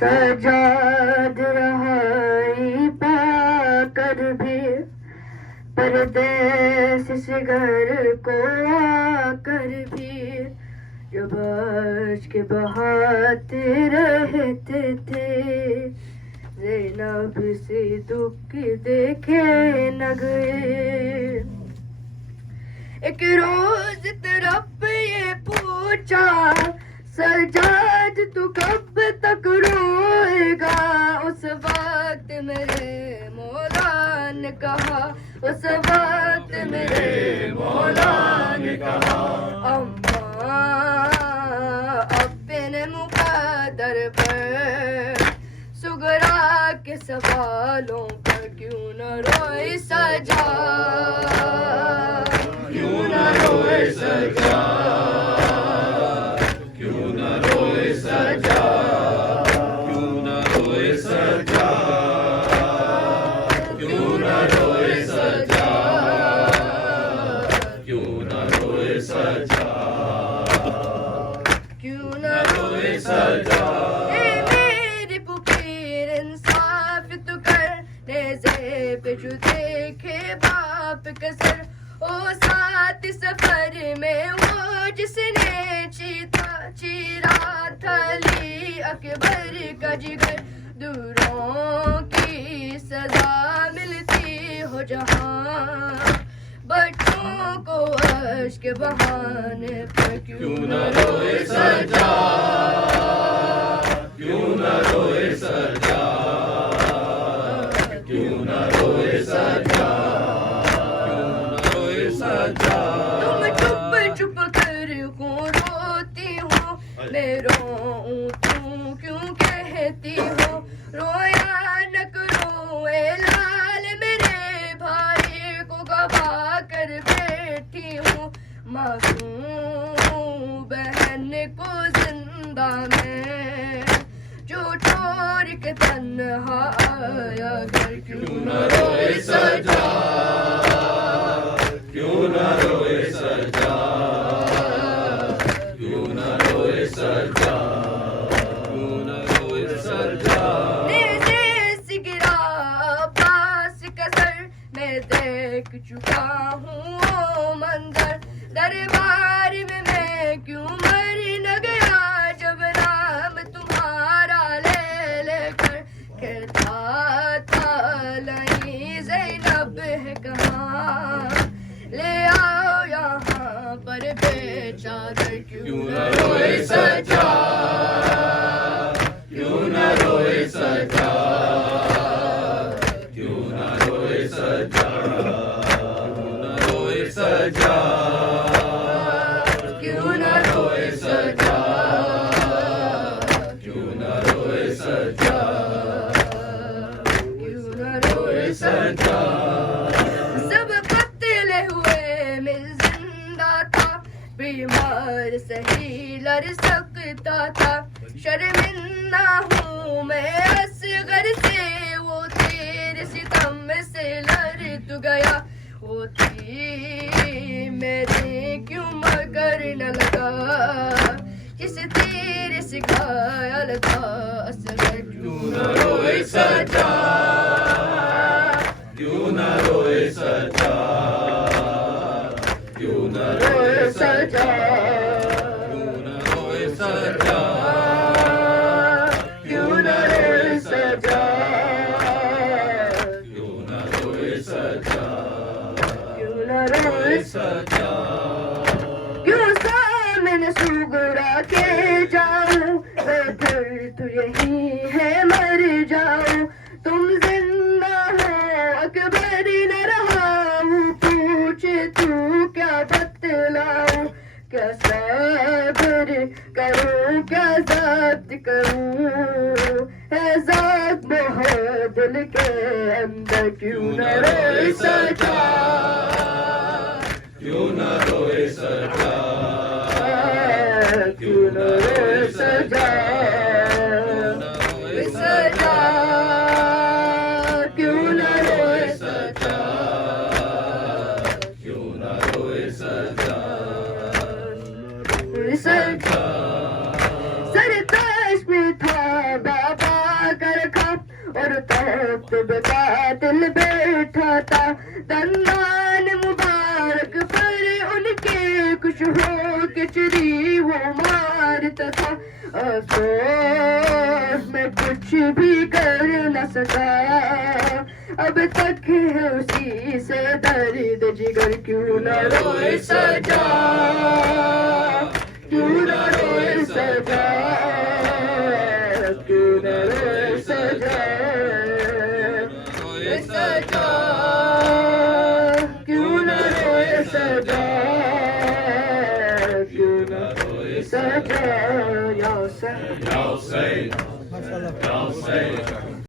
सजाद रहाई पाकर भी परदेस से घर को आकर भी जब अश्क बहाते रहते थे ज़ैनब से दुख देखे न गए। एक रोज तरफ ये पूछा सजाद तू कब तक रोएगा। उस वक्त मेरे मौला ने कहा, उस वक्त मेरे मौला ने कहा, अम्मा अपने मुक़द्दर पर सुगरा के सवालों पर क्यों न रोए सजा, क्यों न रोए सजा, क्यों न रोए सजा, क्यों न रोए सजा, क्यों न रोए सजा, क्यों न रोए सजा, क्यों न रोए सजा। ए मेरी पुपीर इंसाफ तू कर नेज़े पे जो देखे बाप कसर। ओ साथ सफर में वो जिसने चीरा था अली अकबर का जिगर। दूरों की सजा मिलती हो जहां बच्चों को अश्क बहाने पर क्यों न रोए सजा, क्यों न रोए सजा, क्यों न रोए सजा, तुम चुप चुप कर क्यों रोती हो, मैं रोऊं तू क्यों कहती हो। रोया न करो ए लाल मेरे भाई को गवा कर बैठी हूँ। मासूम बहन को जिंदा में जो छोड़ के तन्हा आया घर क्यों न रोए सजा, क्यों न रोए सजा, क्यों न रोए सजा, क्यों न रोए सजा। नेज़े से गिरा अब्बास का सर मैं देख चुका हूँ वो मंजर। दरबार में मैं क्यों मर न गया जब नाम तुम्हारा ले लेकर। कहता था नहीं ज़ैनब है कहाँ, ले आओ यहाँ पर बेचादर क्यों न रोए सजा, क्यों न रोए सजा, क्यों न रोए सजा, क्यों न रोए सजा, क्यों न रोए सजा, क्यों न रोए सजा, क्यों न रोए सजा। बीमार सही लड़ सकता था, शर्मिंदा हूँ मैं असगर से वो तेरे सितम से लड़ तू गया। वो थी मेरे क्यों मगर न लगा जिस तेरे से घायल था असगर। क्यों न रोए सजा, क्यों न रोए सजा, क्यों न रोए सजा, क्यों न रोए सजा, क्यों न रोए सजा, क्यों न रोए सजा, क्यों न रोए सजा। क्यों सामने सुगरा के जाऊं फिर तू यही है मर जाऊं। तुम जिंदा हो अकबर न रहा हूँ पूछे तू क्या बतलाऊं। क्या सब्र करूं क्या ज़ब्त करूं है ज़ात बहुत दिल के अंदर। क्यों न रोए सजा, क्यों न रोए सजा, क्यों न रोए सजा, सजा, क्यों न रोए सजा, क्यों वक्त बेकातिल बैठा था दंदान मुबारक पर उनके कुछ हो के चुरी वो मारता था अफसोस मैं कुछ भी कर न सका अब तक है उसी से दर्द जिगर क्यों न रोए सजा क्यों न रोए सजा क्यों न रोए सजा सजा क्यों न रोए सजा क्यों न रोए सजा या Y'all say, y'all say.